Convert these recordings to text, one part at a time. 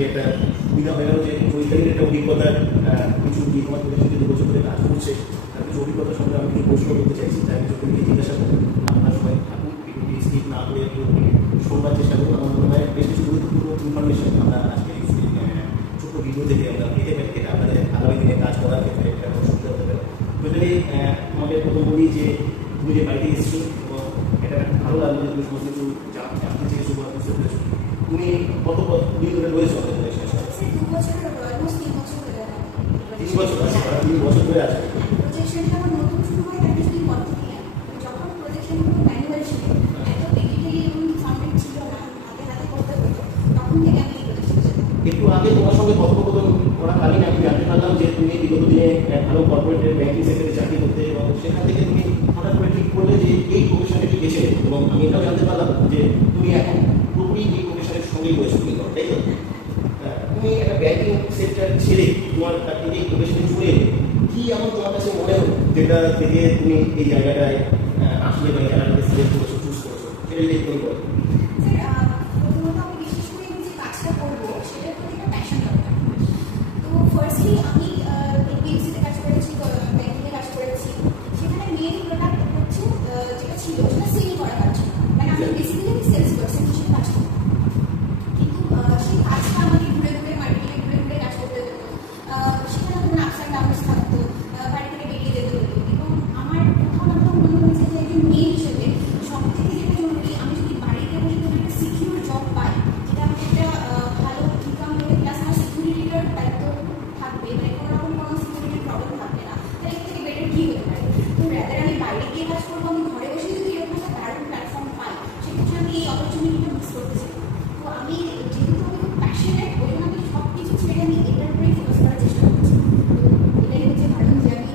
আজকে একটা সুবিধা হয়ে গেল যে চৈতালির একটা অভিজ্ঞতার কিছু যে তোমার প্রতিযোগী 2 বছর ধরে কাজ করছে তার কিছু অভিজ্ঞতার সঙ্গে আমি কিছু প্রশ্ন করতে চাইছি, তাই আমি চৈতালিকে জিজ্ঞাসা করবো। আপনার সবাই থাকুন, ভিডিওটি স্কিপ না করে শোনবার চেষ্টা করুন। আমার মনে হয় বেশ কিছু গুরুত্বপূর্ণ ইনফরমেশন আমরা আজকে এই ছোট্ট ভিডিও থেকে আমরা পেতে পারি, যেটা আপনাদের আগামী দিনে কাজ করার ক্ষেত্রে একটা সুবিধা হতে পারে। চৈতালি, আমাদের প্রথম বলি যে তুমি যে বাড়িতে এসেছো এবং এটা ভালো লাগলো যে তুমি সমস্ত কিছু জানতে চেয়েছো বা বুঝতে পেরেছো। তুমি কত দিন ধরে রয়েছো আমাদের দেশে? 2 বছর, অলমোস্ট 3 বছর হয়ে গেল। 3 বছর আছে, 3 বছর ধরে আছে। প্রজেকশনটা আমার নতুন শুরু হয় তার কিছুদিন পর থেকে। যখন প্রজেকশনগুলো ম্যানুয়াল ছিল, এত ডিজিটালি এবং সাউন্ড ছিল না, হাতে হাতে করতে হতো, তখন থেকে আমি এই প্রজেকশন। একটু আগে তোমার সঙ্গে কথোপকথন করাকালীন আমি জানতে পারলাম যে তুমি বিগত দিনে ভালো কর্পোরেটের ব্যাংকিং সেক্টরে চাকরি করতে, এবং সেখান থেকে তুমি হঠাৎ করে ঠিক করলে যে এই প্রফেশনে একটু বেছে নেবে, এবং আমি এটাও জানতে পারলাম যে তুমি এখন পুরোপুরি এই প্রফেশনের সঙ্গেই রয়েছো, তাই তো? তুমি একটা ব্যাংকিং সেক্টর ছেড়ে তোমার তার থেকে এই প্রফেশনে চলে এলে কি এমন তোমার কাছে মনে হলো যেটা থেকে তুমি এই জায়গাটায় আসলে বা জায়গাটাকে সিলেক্ট করেছো, চুজ করেছো, সেটা যদি একটু বলো। প্রথমত আমি বিশেষ করে যে কাজটা করবো সেটার প্রতি একটা প্যাশন দরকার। তো ফার্স্টলি আমি এপিএমসিতে কাজ করেছি, ব্যাংকিংয়ে কাজ করেছি। সেখানে মেন প্রোডাক্ট হচ্ছে যেটা ছিল সেটা সেল করা কাজ, মানে আমি বেসিক্যালি সেলস পার্সন হিসেবে কাজ করতাম। কিন্তু সেই কাজটা আমাকে ঘুরে ঘুরে মার্কেটে ঘুরে ঘুরে কাজ করতে হতো। সেখানে ধরুন আপস অ্যান্ড ডাউনস থাকতো, বাড়ি থেকে বেরিয়ে যেতে হতো। এবং আমার কোথাও না কোথাও মনে হয়েছে যে একজন মেয়ে হিসেবে সব থেকে যেটা জরুরি, আমি যদি বাড়িতে বসে কোনো একটা সিকিউর জব পাই, যেটা আমাকে একটা ভালো ইনকাম দেবে, প্লাস আমার সিকিউরিটিটার দায়িত্ব থাকবে, মানে কোনো রকম কোনো সিকিউরিটির প্রবলেম থাকবে না, তাহলে এর থেকে বেটার কী হতে পারে? তো র্যাদার আমি বাইরে গিয়ে কাজ করবো, আমি ঘরে বসে যদি এরকম একটা দারুণ প্ল্যাটফর্ম পাই, সেক্ষেত্রে আমি এই অপরচুনিটিটা মিস করতে চাই। তো আমি যেহেতু আমি খুব প্যাশনেট, ওই জন্য আমি সব কিছু ছেড়ে আমি এটার উপরেই ফোকাস করার চেষ্টা করছি। তো এটাই হচ্ছে কারণ যে আমি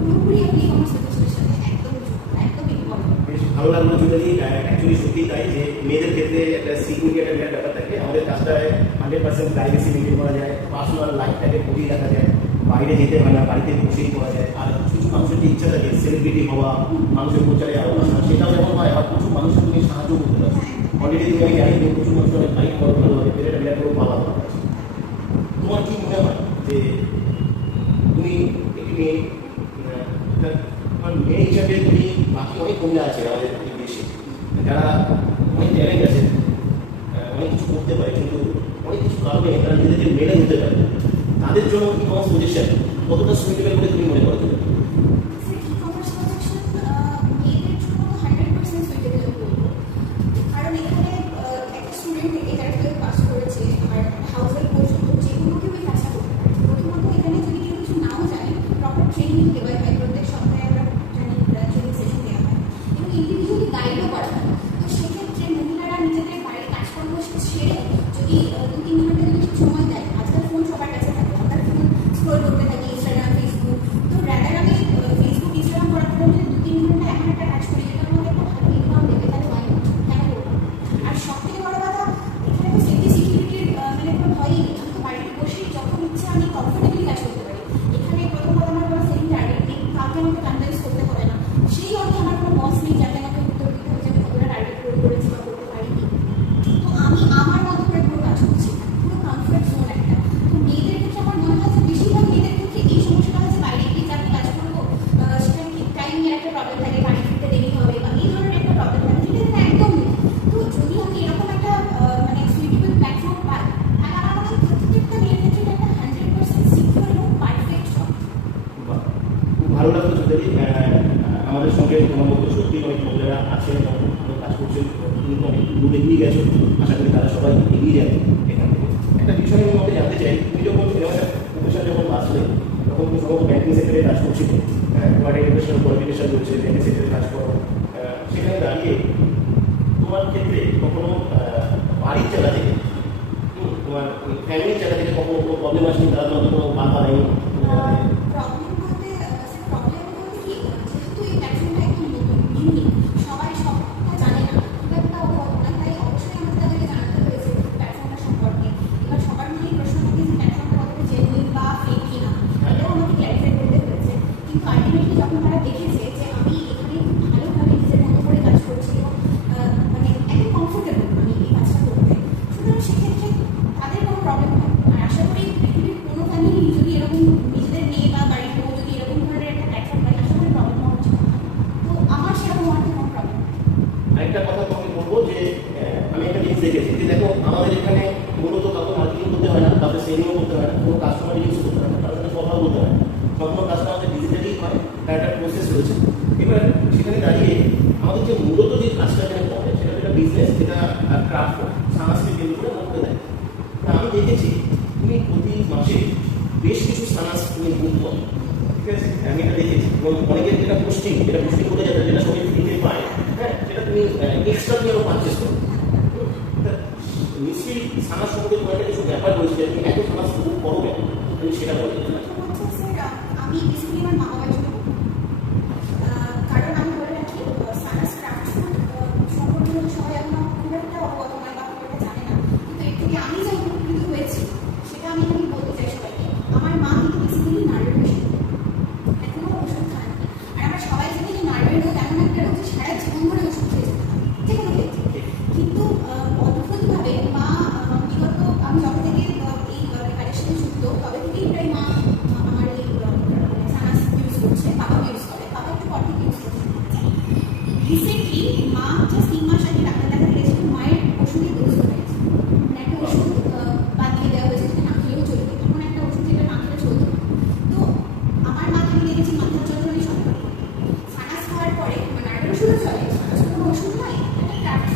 পুরোপুরি আমি ই কমার্স সেক্টরের সাথে একদম যুক্ত, একদম ইনভলভ। বেশ ভালো লাগলো যদি অ্যাকচুয়ালি সত্যি তাই যে মেয়েদের ক্ষেত্রে একটা সিকিউরিটি একটা বিরাট ব্যাপার থাকে। আমাদের কাজটায় 100% প্রাইভেসি মেনটেন করা যায়, পার্সোনাল লাইফটাকে বজিয়ে রাখা যায়, বাইরে যেতে হয় না, বাড়িতে বসেই করা যায়। আর কিছু মানুষের যে ইচ্ছা থাকে সেলিব্রিটি হওয়া, মানুষের প্রচারে আওয়াজ, সেটাও যেমন হয়, আর প্রচুর মানুষের তুমি সাহায্য করতে পারো। অলরেডি তুমি আমি জানি যে প্রচুর মানুষ অনেক বাইক করো ভালো হবে, এটা বিরাট বড় পাওয়া। তোমার কি মনে হয় যে তুমি একটি মেয়ে, মেয়ে হিসাবে তুমি বাকি অনেক মহিলা আছে আমাদের দেশে যারা অনেক ট্যালেন্ট আছে, অনেক কিছু করতে পারে, কিন্তু অনেক কিছু কারণে তারা নিজেদেরকে মেলে হতে পারে, তাদের জন্য ই কমার্স প্রজেকশন কতটা সুইটেবল বলে তুমি মনে করো? ই-কমার্স প্রজেকশন মেয়েদের জন্য 100% সুইটেবল বলবো। কারণ এখানে একটা স্টুডেন্ট থেকে যারা 12 পাস করেছে আর হাউস হেল্প পর্যন্ত যে কোনো কেউ এই কাজটা করতে পারে। প্রথমত এখানে যদি কেউ কিছু নাও জানে, প্রপার ট্রেনিং দেওয়া হয়, প্রত্যেক সপ্তাহে আমরা ট্রেনিং সেশন দেওয়া হয় এবং ইন্ডিভিজুয়ালি গাইডও করা হয়। তো সেক্ষেত্রে মহিলারা নিজেদের বাড়ির কাজকর্ম ছেড়ে যদি 2-3 ঘন্টা যদি সময় দেয়, আজকাল ফোন সবার কাছে থাকে, আমরা ফোন স্ক্রল করতে থাকি, ইনস্টাগ্রাম, ফেসবুক। তো র্যাদার আমি ফেসবুক, ইনস্টাগ্রাম করার পরে যদি 2-3 ঘন্টা এমন একটা কাজ করি যেটা আমাকে একটা ভালো ইনকাম দেবে, তাহলে হয় কেন করবো? আর সব থেকে বড় কথা, এখানে তো সেফটি সিকিউরিটির মানে কোনো ভয়ই নেই। আমি তো বাড়িতে বসেই যখন ইচ্ছে আমি কমফোর্টেবলি কাজ করতে পারি। এখানে প্রথম কথা আমার কোনো সেলিং টার্গেট নেই, কাউকে আমাকে কনভিন্স করতে হবে না। সেই অর্থে আমার কোনো বস নেই যাতে আমাকে উত্তর দিতে হবে যে আমি কতটা টার্গেট করেছি বা করতে পারিনি। তো আমি আমার মতো করে পুরো কাজ করছি, পুরো কমফোর্ট জোন একটা। তো মেয়েদের ক্ষেত্রে আমার মনে হয় যে বেশিরভাগ মেয়েদের ক্ষেত্রে এই সমস্যাটা হচ্ছে বাইরে গিয়ে চাকরি কাজ করবো, সেখানে কি টাইমের একটা প্রবলেম থাকে, বাড়ি ফিরতে দেরি হবে বা এই ধরনের একটা প্রবলেম থাকে, যেটা এখানে একদম নেই। তো যদি আমি এরকম একটা মানে সুইটেবল প্ল্যাটফর্ম পাই, তাহলে আমার মনে হয় প্রত্যেকটা মেয়ের ক্ষেত্রে এটা একটা 100% সিকিউর এবং পারফেক্ট জব। খুব ভালো লাগলো যদি আমাদের সঙ্গে তোমার মতো সত্যি অনেক মহিলারা আছেন এবং কাজ করছেন, তুমি অনেক দূর এগিয়ে গেছো। আশা করি তারা সবাই এগিয়ে যাবে এখান থেকে। একটা বিষয় আমি তোমাকে জানতে চাই, তুমি যখন প্রফেশন যখন আসলে তখন তুমি সমস্ত ব্যাংকিং সেক্টরে কাজ করছিলে, তোমার এডুকেশনাল কোয়ালিফিকেশন রয়েছে, ব্যাংকিং সেক্টরে কাজ করো, সেখানে দাঁড়িয়ে তোমার ক্ষেত্রে কখনো বাড়ির জায়গা থেকে তোমার ফ্যামিলির জায়গা থেকে কখনো কোনো প্রবলেম আসেনি, তার মধ্যে কোনো বাধা নেই? প্রবলেম বলতে কি, যেহেতু এই প্ল্যাটফর্মটা একদম নতুন, ইউনিক, সবাই সবটা জানে না, খুব একটা অভাব না, তাই অবশ্যই আমাদের তাদেরকে জানাতে হয়েছে প্ল্যাটফর্মটা সম্পর্কে। এবার সবার মনেই প্রশ্ন থাকে যে প্ল্যাটফর্মটা কতটা জেনুইন বা ফেক কিনা, এটাও আমাকে ক্ল্যারিফাই করতে হয়েছে। কিন্তু আলটিমেটলি যখন তারা দেখেছে যে আমি এখানে খুব ভালোভাবে নিজের মতো করে কাজ করছি এবং মানে একদম কমফোর্টেবল আমি এই কাজটা করতে, সুতরাং সেক্ষেত্রে তাদের কোনো প্রবলেম হয় সেলিংও করতে হয় না, কোনো কাস্টমার ইউজ করতে হয় না, তার সাথে কথাও বলতে হয় না, সম্পূর্ণ কাজটা আমাদের ডিজিটালি হয়, তার একটা প্রসেস রয়েছে। এবার সেখানে দাঁড়িয়ে আমাদের যে মূলত যে কাজটা যেটা করে সেটা একটা বিজনেস, যেটা ক্রাফট সানাসকে কেন্দ্র করে করতে দেয়। তা আমি দেখেছি তুমি প্রতি মাসে বেশ কিছু সানাস তুমি বুক করো, ঠিক আছে, আমি এটা দেখেছি। এবং অনেকের যেটা পোস্টিং করতে যাবে, যেটা সবাই ফ্রিতে পায়, হ্যাঁ, সেটা তুমি এক্সট্রা তুমি আরও পারচেস করো। নিশ্চয়ই সানাস সম্পর্কে তোমার একটা কিছু ব্যাপার রয়েছে, যে তুমি এত সানাস বুক করো কেন, তুমি সেটা বলো। স্যার আমি বেসিক্যালি আমার মা বাবার জন্য বলি। কারণ আমি বলে রাখি সানাস ক্রাফট ফুড সম্পর্কে হয়তো সবাই এখনো খুব একটা অবগত নয় বা খুব একটা জানে না, কিন্তু এর থেকে আমি যা উপকৃত হয়েছি সেটা আমি বলতে চাই সবাইকে। আমার মা কিন্তু বেসিক্যালি নার্ভের পেশেন্ট, এখনো ওষুধ খাননি। আর আমরা সবাই জানি যে নার্ভের রোগ এমন একটা রোগ যে সারা জীবন ধরে ওষুধ খেয়ে যেতে হবে যে কোনো ক্ষেত্রে। কিন্তু অদ্ভুতভাবে মা বিগত আমি যখন থেকে এই ব্যাপারের সাথে যুক্ত তবে থেকেই প্রায় মা আমার এই সানাস ইউজ করছে, বাবা ইউজ করে, বাবা একটু পর থেকে ইউজ করছে। রিসেন্টলি মা জাস্ট 3 মাস আগে ডাক্তার দেখাতে গেছিল, মায়ের ওষুধের ডোজ হয়ে গেছে, মানে একটা ওষুধ বাদ দিয়ে দেওয়া হয়েছে যেটা না খেলেও চলবে, তখন একটা ওষুধ যেটা না খেলে চলতো। তো আমার মাকে আমি দেখেছি মাথার যন্ত্রণায় সরকার সানাস খাওয়ার পরে নার্ভের ওষুধও চলে, সানাস কোনো ওষুধ নয়, একটা ক্রাফট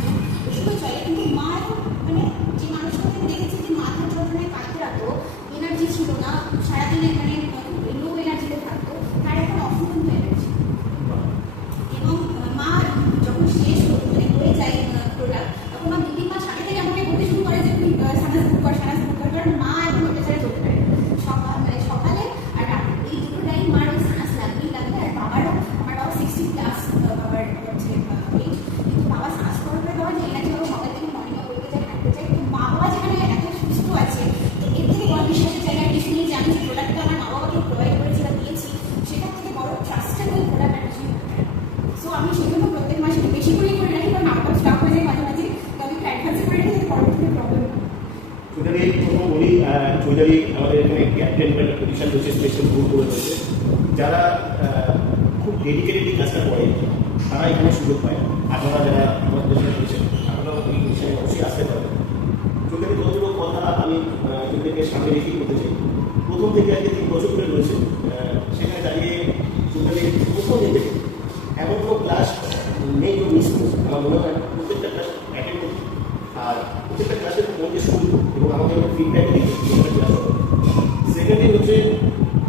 ওষুধও চলে, কিন্তু মা এখন মানে যে মানুষটাকে দেখেছি যে মাথার যন্ত্রণায় কাঁদতে রাখতো, এনার্জি ছিল না, সারাদিনে মানে লো এনার্জিতে থাকতো, তার এখন অফুরন্ত এনার্জি। এবং মা যখন শেষ মানে হয়ে যায় প্রোডাক্ট, তখন মা 2-3 মাস আগে থেকে আমাকে বলতে শুরু করে যে তুমি সানাস বুক কর, কারণ মা এখন ওটা ছাড়া চলতে পারে সকালে আর রাতে এই দুটো টাইম মার ওই সানাস লাগবে। আর বাবারও, আমার বাবা 60+, বাবার হচ্ছে এইজ, কিন্তু বাবা সানাস করার পরে বাবা যে এনার্জি হবে, সকাল থেকে মর্নিং ওয়াক করতে চাই, হাঁটতে চাই, কিন্তু মা বাবা যেখানে এত সুস্থ আছে, তো এর থেকে বড় বিশ্বাসের জায়গায় কিছু নেই যে আমি যে প্রোডাক্টটা আমার মা বাবাকে প্রোভাইড করেছি বা দিয়েছি সেটার থেকে বড় ট্রাস্টেবল প্রোডাক্ট আর কিছু হতে পারে। সো আমি সেজন্য প্রত্যেক মাসে বেশি করেই করে রাখি, কারণ আমার স্টক হয়ে যায় মাঝে মাঝে, তো আমি অ্যাডভান্সে করে রাখি, পরবর্তীতে প্রবলেম হয়। চৈতালি প্রথম বলি, চৈতালি আমাদের এখানে ক্যাপ্টেন বা একটা পজিশন রয়েছে, স্পেশাল গ্রুপ করে রয়েছে, যারা খুব ডেডিকেটেডলি কাজটা করে তারা এখানে সুযোগ পায়। আপনারা যারা আমার পজিশনে রয়েছেন আপনারা এই পজিশনে অবশ্যই আসতে পারবেন। চৈতালি কতগুলো কথা আমি চৈতালিকে সামনে রেখেই করতে চাই। প্রথম থেকে আজকে 3 বছর ধরে রয়েছে, সেখানে দাঁড়িয়ে চৈতালি প্রথম দিন থেকে এমন কোনো ক্লাস নেই কেউ মিস করছে। আমার মনে হয় প্রত্যেকটা ক্লাস অ্যাটেন্ড করছে, আর প্রত্যেকটা ক্লাসের মধ্যে শুরু এবং আমাকে ফিডব্যাক দিচ্ছে প্রত্যেকটা ক্লাস। সেকেন্ডলি হচ্ছে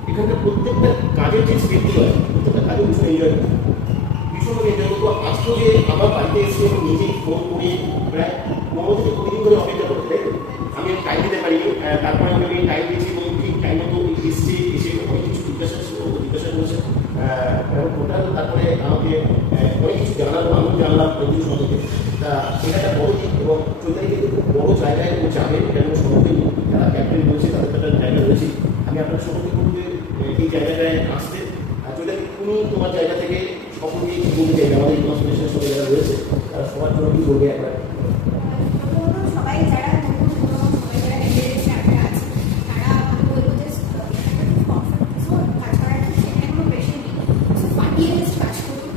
এখানকার প্রত্যেকটা কাজের যে স্টেপগুলো আছে, প্রত্যেকটা কাজে ভীষণ এনজয় করতে, ভীষণভাবে এনজয় করতো। আজকে যে আমার বাড়িতে এসে এবং নিজেই ফোন করে প্রায় 15 থেকে 20 দিন ধরে অপেক্ষা করতে, তাই আমি টাইম দিতে পারিনি, তারপরে আমি টাইম দিয়েছি এবং ঠিক টাইম মতো এসছে, এসে অনেক কিছু জিজ্ঞাসা করেছে টোটাল, তারপরে আমাকে অনেক কিছু জানালো, আমি জানলাম অনেক কিছু সম্পর্কে। তা এটা একটা বড় দিক এবং চৈতালি কিন্তু খুব বড় জায়গায় ও যাবে, এটা কোনো সম্পর্কে যারা ক্যাপ্টেন রয়েছে তাদের একটা জায়গা রয়েছে। আমি আপনার সম্পর্কে বলতে এই জায়গাটায় আসতে, চৈতালি তুমি তোমার জায়গা থেকে সকলকে বলতে চাইবে, আমাদের এই কনসালটেশনের সঙ্গে যারা রয়েছে তারা সবার জন্য কি বলবে একবার? সবাই যারা সবাই যারা এক্সপিরিয়েন্স আছে তারা আমি বলবো যে কমফর্ট জোন কাজ করার সেখানে কোনো প্রেশার নেই, সো ফাটিয়ে জাস্ট কাজ করুন।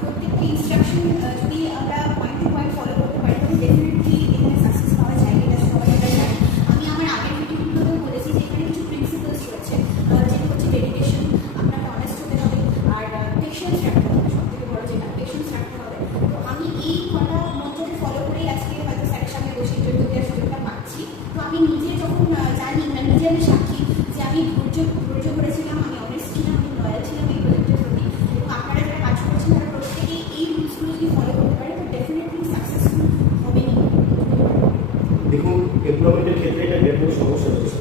প্রত্যেকটা ইনস্ট্রাকশন যদি আমরা পয়েন্ট টু পয়েন্ট ফলো করতে পারি তবে ডেফিনেটলি এখানে সাকসেস পাওয়া যায়, এটা সবাই এটা জানে। আমি আমার আগের ভিডিওগুলোতেও বলেছি যে এখানে কিছু প্রিন্সিপালস রয়েছে, যেটা হচ্ছে ডেডিকেশন, আপনাকে অনেস্ট হতে হবে, আর পেশেন্স রাখতে হবে, সব থেকে বড় যেটা পেশেন্স রাখতে হবে। তো আমি এই কটা মন্ত্রকে ফলো করেই আজকে হয়তো স্যারের সামনে বসে ইন্টারভিউ দেওয়ার সুযোগটা পাচ্ছি। তো আমি নিজে যখন জানি মানে নিজে আমি সাক্ষী যে আমি ধৈর্য করেছিলাম, আমি অনেস্ট ছিলাম, আমি লয়াল ছিলাম এই প্রজেক্টের প্রতি, এবং আপনারা যারা কাজ করছেন তারা প্রত্যেকেই এই রুলসগুলো যদি ফলো করতে পারে তো ডেফিনেটলি সাকসেসফুল হবেনি। দেখুন, এমপ্লয়মেন্টের ক্ষেত্রে এটা বিরাট বড় সমস্যা রয়েছে।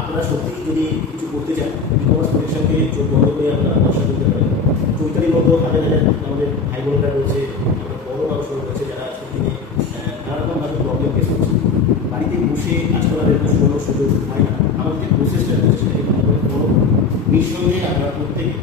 আপনারা সত্যিই যদি কিছু করতে চান, ই-কমার্স প্রতিষ্ঠানকে চোখ বন্ধ করে আপনারা ব্যবসা করতে পারেন। চৈতালির মতো হাজার হাজার আমাদের ভাই বোনেরা রয়েছে, আমরা বড় মানুষরা রয়েছে যারা আজকের দিনে নানারকমভাবে প্রবলেম ফেস করছে। বাড়িতে বসে কাজ করার একটা সুযোগ হয় না, আমাদের যে প্রসেসটা রয়েছে সেটা কিন্তু বড়। নিঃসন্দেহে আপনারা প্রত্যেকে